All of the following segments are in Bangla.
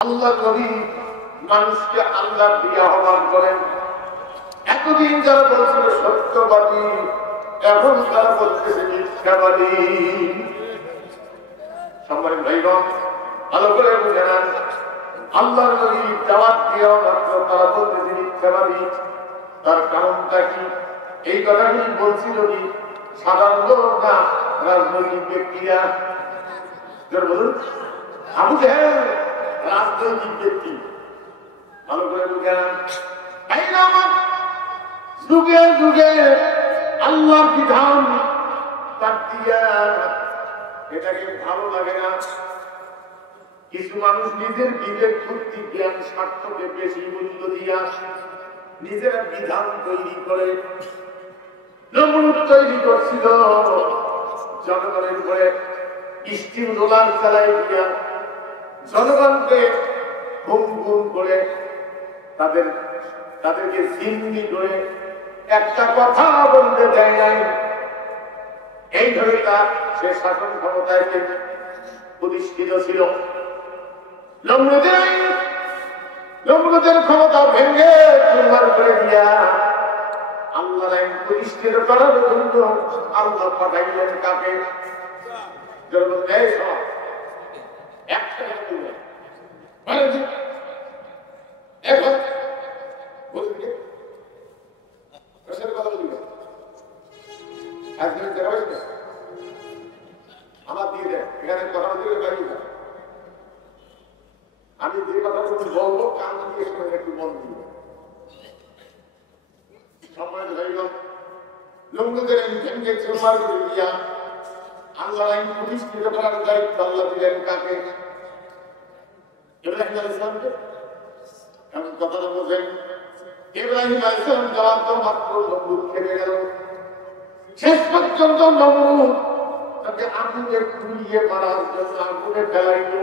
আল্লাহ নবী মানুষকে আল্লাহ দিয়ে আহ্বান করেন। এতদিন যারা বলছিল সত্যবাদী, এখন তারা বলতেছে মিথ্যাবাদী। সম্মানিত ভাইগণ, ভালো করে বুঝে নেন, আল্লাহ নবী দাওয়াত দিয়ে মাত্র তারা বলতেছে মিথ্যাবাদী। তার কারণটা কি? এই কথাগুলি বলছিল কি সাধারণ লোক না রাজনৈতিক ব্যক্তিরা? বলুন, আবু জাহেল রাজনৈতিক ব্যক্তি। ভালো করে বুঝে নেন, যুগে যুগে আল্লাহর বিধান বাদ দিয়া এটাকে ভালো লাগে না। কিছু মানুষ নিজের বিবেক বুদ্ধি জ্ঞান স্বার্থকে বেশি মূল্য দিয়া নিজেরা বিধান তৈরি করে। নমরুদ তৈরি করছিল জনগণের উপরে স্টিম রোলার চালাই দিয়া জনগণকে ঘুম ঘুম করে তাদেরকে জিম্মি করে একটা কথা বলতে দেয় নাই। এইভাবে সে শাসন ক্ষমতায় প্রতিষ্ঠিত ছিল। নমরুদের ক্ষমতা ভেঙে চুরমার করে দিয়া আল্লাহ আইন প্রতিষ্ঠিত করার জন্য আল্লাহ পাঠাইলেন কাকে? আমার দিয়ে দেয় এখানে কথা দিলে বাইরে আমি যে কথা বলবো কান দিয়ে একটু মন দিব। সম্মানিত ভাইগণ, নমরুদের ভেঙে চুরমার করে দিয়া আল্লাহ আইন প্রতিষ্ঠিত করার দায়িত্ব আল্লাহ দিলেন কাকে? ইব্রাহিম আলাইহিস সালামকে। এমন কথাটা বোঝেন, ইব্রাহিম আলাইহিস সালাম যাওয়ার তো মাত্র নমরুদ খেলে গেল। শেষ পর্যন্ত নমরুদ তাকে আগুনে পুড়িয়ে মারার জন্য আগুনে ফেলাইল।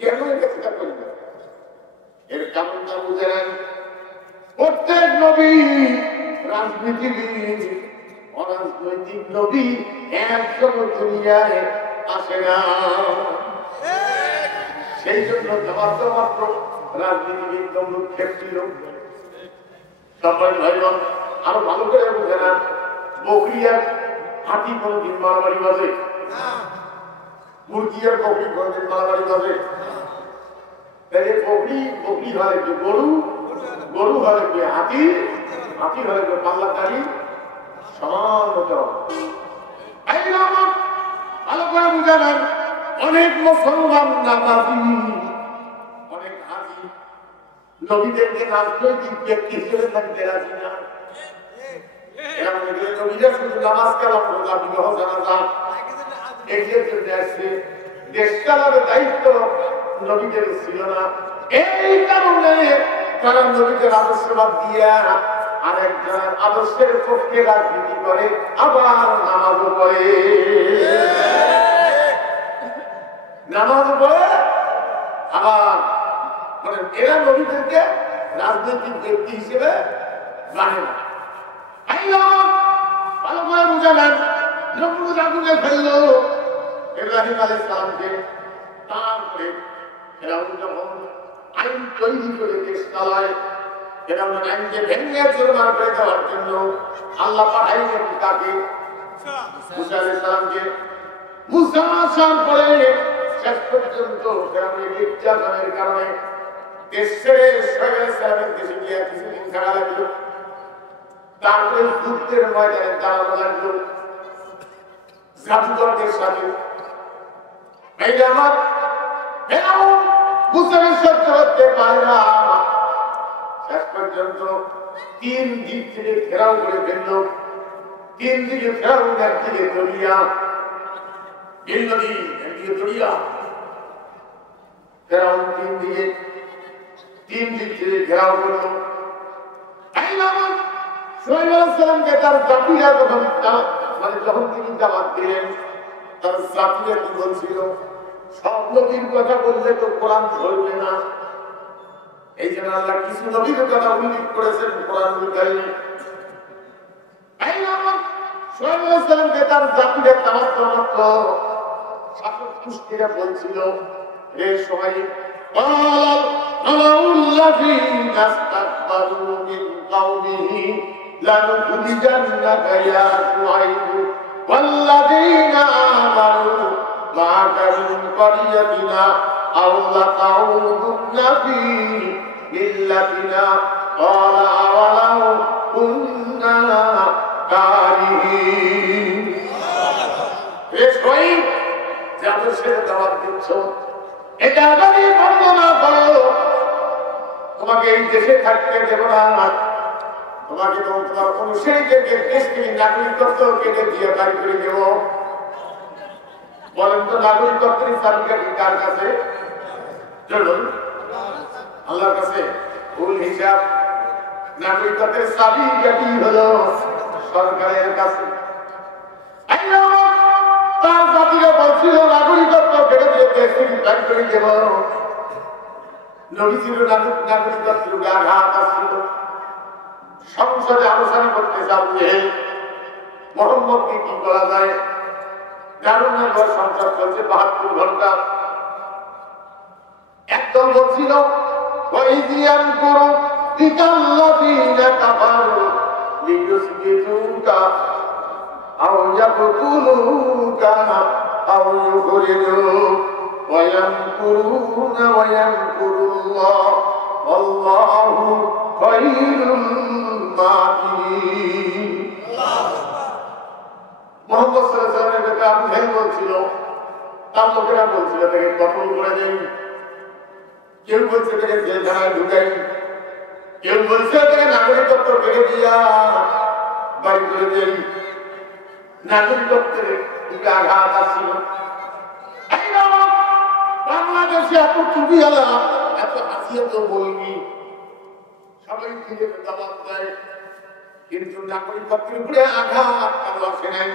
কেন এটা চিন্তা করল? এর কারণটা বুঝে নেন, প্রত্যেক নবী রাজনীতিবিদ, অরাজনৈতিক নবী একজন দুনিয়ায় আসে না। সেই জন্য মাত্র রাজনীতিবিদ নমরুদ খেপছিল। সবাই ভাইগণ, আরো ভালো করে বুঝে না, বকরিয়ার হাতি কোনদিন মারামারি বাজে? মুরগি আর বকরি কোনদিন মারামারি বাজে? বকরি হয় কি গরু, গরু হয় কি হাতি, হাতি হয় কি পাল্লাকারী, সমান হতে হবে। ভালো করে বুঝাবেন, অনেক মুসলমান নামাজি, অনেক হাজি নবীদেরকে রাজনৈতিক ব্যক্তি হিসেবে থাকতে রাজি না। এরা মনে করে নবীরা শুধু নামাজ কালাম রোজা বিবাহ জানাজা এগিয়ে চলে আসছে, দেশ চালানোর দায়িত্ব নবীদের ছিল না। এই কারণে তারা নবীদের আদর্শবাদ দিয়া আরেকজনের আদর্শের পক্ষে রাজনীতি করে, আবার নামাজও করে, নামাজ পড়ে আবার মানে এরা নবীদেরকে রাজনৈতিক ব্যক্তি হিসেবে মানে না। ভালো করে বুঝালেন, নমরুদ আগুনে ফেললো ইব্রাহিম আলাইহিস সালামকে। তারপরে ফেরাউন যখন আইন তৈরি করে দেশ চালায়, ফেরাউন আইনকে ভেঙে চুরমার করে দেওয়ার জন্য আল্লাহ পাঠাইলেন কাকে? মুসা আলাইহিস সালামকে। মুসা আসার পরে শেষ পর্যন্ত ফেরাউনের নির্যাতনের কারণে দেশ ছেড়ে শুআয়ব আলাইহিস সালামের দেশে গিয়ে কিছুদিন থাকা লাগলো। তারপরে যুদ্ধের ময়দানে দাঁড়ানো লাগলো জাদুকরদের সাথে। সহ্য করতে পারে না, শেষ পর্যন্ত 3 দিক থেকে ঘেরাও করে ফেলল। 3 দিকে ফেরাও, একদিকে দরিয়া, একদিকে দরিয়া, ফেরাও 3 দিক থেকে ঘেরাও করল। শুআয়ব আলাইহিস সালামকে তার জাতিরা যখন তিনি দাওয়াত দিলেন, তার জাতিরা কি বলছিল? সব নবীর কথা বললে তো কোরআন ধরবে না। এই জন্য আল্লাহ কিছু নবীর কথা উল্লেখ করেছেন কোরআনুল কারীমে। শুআয়ব আলাইহিস সালামকে তার জাতিরা দাওয়াত মাত্র শাসক গোষ্ঠীরা বলছিল এই সময় قال الذين استكبروا من قومه لنخرجنك يا شعيب والذين آمنوا معك من قريتنا أو لتعودن في ملتنا قال أولو كنا كارهين যাদের সাথে দাওয়াত দিচ্ছ এটা আগামী বর্ণনা করো, তোমাকে এই দেশে থাকতে দেব না, তোমাকে তো তোমার অনুসারীদেরকে দেশ থেকে নাগরিকত্ব কেটে দিয়ে বাড়ি করে দেব। বলেন তো নাগরিকত্বের চাবিকাঠি কার কাছে? চলুন আল্লাহর কাছে। ভুল হিসাব, নাগরিকত্বের চাবিকাঠি হলো সরকারের কাছে। তার জাতিরা বলছিল নাগরিকত্ব কেটে দিয়ে দেশ থেকে বাড়ি করে দেব। নবীজির নাগরিকত্বের আঘাত আসছিল। সংসদে আলোচনা করতে যাবে মোহাম্মদকে কি করা যায়। দারুণের ঘর সংসদ চলছে ৭২ ঘন্টা। একদল বলছিল ওয়াইদিয়ান করো বিকাল্লাযীনা কাফারু লিইউসবিতুকা আও ইয়াকতুলুকা আও ইউখরিজুক ওয়া ইয়ামকুরুনা ওয়া ইয়ামকুরুল্লাহ আল্লাহু খায়রুল মাকিরিন। মুহাম্মদ সাল্লাল্লাহু আলাইহি ওয়াসাল্লামের কথা আবু জাহেল বলছিল, তার লোকেরা বলছিল তাকে কতল করে দেন, কেউ বলছে তাকে জেলখানায় ঢুকাই, কেউ বলছে তাকে নাগরিকত্ব কেটে দিয়া বাড়ি করে দেন। নাগরিকত্বের দিকে আঘাত আসছিল। বাংলাদেশে এত টুপি হলা, এত হাসিয়া তো বলবি, সবাই ফিরে দাবাত দেয়, কিন্তু নাগরিকত্বের উপরে আঘাত কারো আসে নাই।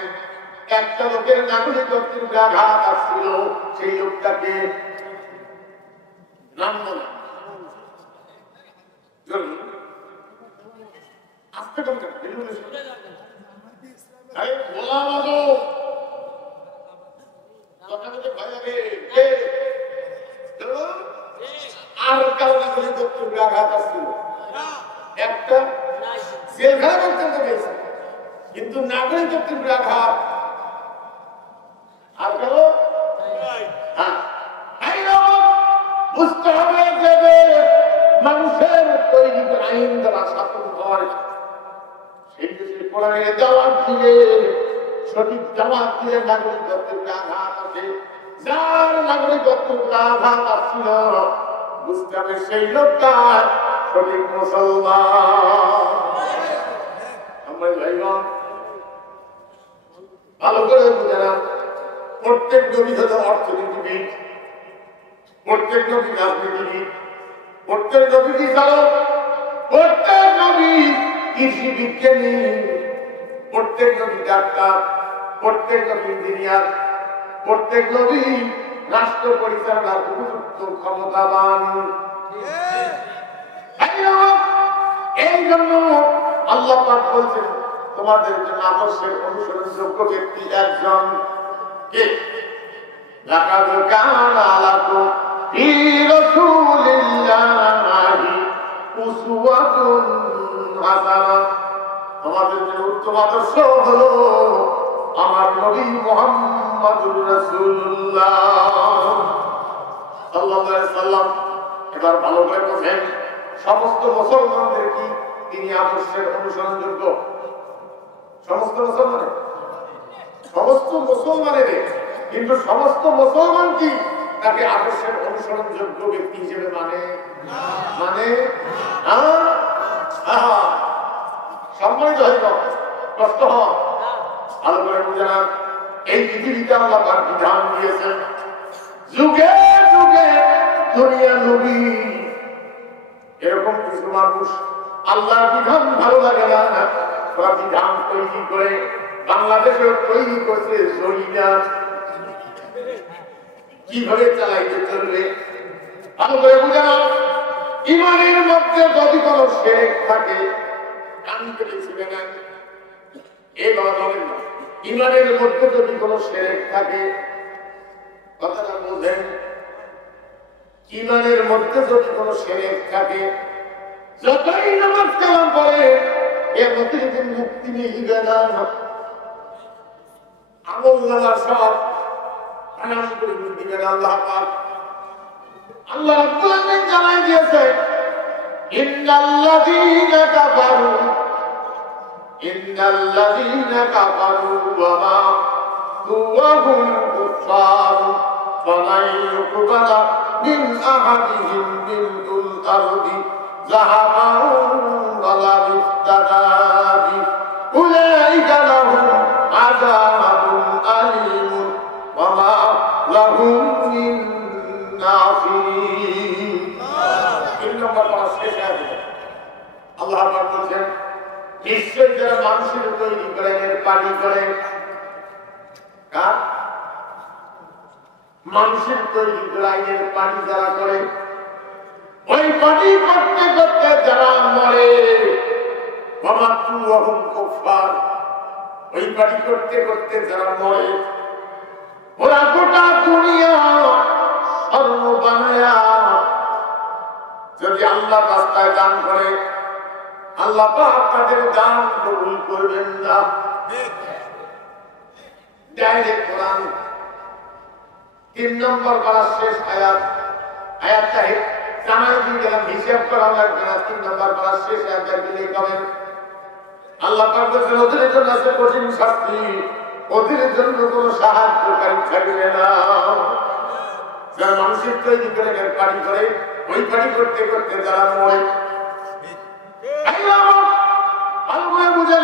একটা লোকের নাগরিকত্বের উপরে আঘাত আসছিল, সেই লোকটাকে নাম বলে আস্তে করে আর কারো নাগরিকত্বের উপরে আঘাত আসছিল। একটা জেলখানা পর্যন্ত গেছে, কিন্তু নাগরিকত্বের উপরে আঘাত আর কারো বুঝতে হবে যে মানুষের তৈরি আইন দ্বারা শাসন হয়, সেই দেশে কোরআনের দাওয়াত দিলে, সঠিক দাওয়াত দিলে নাগরিকত্বের আঘাত আছে। যার নাগরিকত্বের আঘাত আসছিল বুঝতে হবে সেই লোকটা সঠিক মুসলমান। আমরা ভাইগণ ভালো করে বুঝে না, প্রত্যেক নবী হলো অর্থনীতিবিদ, প্রত্যেক নবী রাজনীতিবিদ, প্রত্যেক নবী বিচারক, প্রত্যেক নবী কৃষি বিজ্ঞানী, প্রত্যেক নবী ডাক্তার, প্রত্যেক নবী ইঞ্জিনিয়ার, প্রত্যেক নবী রাষ্ট্র পরিচালনার উপযুক্ত ক্ষমতাবান। এই জন্য আল্লাহ পাক বলছেন তোমাদের জন্য আদর্শের অনুসরণযোগ্য ব্যক্তি একজন কে? লাকাদ কানা লাকুম ফী রাসূলিল্লাহি উসওয়াতুন হাসানাহ। তোমাদের জন্য উত্তম আদর্শ হলো আমার নবী মুহাম্মদুর রাসূলুল্লাহ সাল্লাল্লাহু আলাইহি সাল্লাম। এবার ভালো করে বোঝেন, সমস্ত মুসলমানদের কি তিনি আদর্শের অনুসরণযোগ্য? সমস্ত মুসলমানের, সমস্ত মুসলমানের, কিন্তু সমস্ত মুসলমান কি তাকে আদর্শের অনুসরণযোগ্য ব্যক্তি হিসেবে মানে? মানে সম্মানিত হইল কষ্ট হয়। ভালো করে বুঝে না, এই পৃথিবীতে আল্লাহ তার বিধান দিয়েছেন, যুগে যুগে দুনিয়া নবী। এরকম কিছু মানুষ আল্লাহর বিধান ভালো লাগে না, ওরা বিধান তৈরি করে বাংলাদেশেও তৈরি করছে জরিনা, কিভাবে চালাইতে চলবে। ভালো করে বুঝে না, ইমানের মধ্যে যদি কোনো শিরক থাকে কান কেটে ছিঁড়ে নেন। এই বাবা বলেন না, ইমানের মধ্যে যদি কোনো শিরক থাকে, কথাটা বোঝেন, ইমানের মধ্যে যদি কোনো সেরেক থাকে, যতই নামাজ কালাম পড়ে এর মধ্যে যদি মুক্তি মিলবে না। আমল নামার সব হারাম করে দিবেন আল্লাহ পাক। আল্লাহ রাব্বুল আলামিন জানাই দিয়েছে, ইন্নাল্লাযীনা কাফারু ওয়া মাতু ওয়া হুম কুফার ফালান ইউকবালা মিন আহাদিহিম মিলউল আরদি যাহাবান ওয়ালা বিফতাদাবি উলাইকা লাহুম আযাবুন আলীমুন ওয়া মা লাহুম মিন নাফিরিন। তিন নম্বর পাঁচ শেষ আছে। আল্লাহ পাক বলেন, নিশ্চয়ই যারা মানুষের তৈরি করেন এর পানি করে, কার? মানুষের তৈরি আইনের পানি যারা করে, ওই পানি করতে করতে যারা মরে, ওই পানি করতে করতে যারা মরে, ওরা গোটা দুনিয়া স্বর্ণ বানায়া যদি আল্লাহ রাস্তায় দান করে, আল্লাহ পাক তাদের দান কবুল করবেন না। ডাইরেক্ট কোরআন 3 নম্বর পারা শেষ আয়াত, আয়াতটা জানাই দিয়ে গেলাম, হিসাব করা লাগবে না। 3 নম্বর পারা শেষ আয়াতটা দিলে কবেন আল্লাহ পাক বলেন, ওদের জন্য আছে কঠিন শাস্তি, ওদের জন্য কোনো সাহায্যকারী থাকবে না। যারা মানুষের তৈরি করে পানি করে, ওই পানি করতে করতে যারা মরে, ভালো করে বুঝে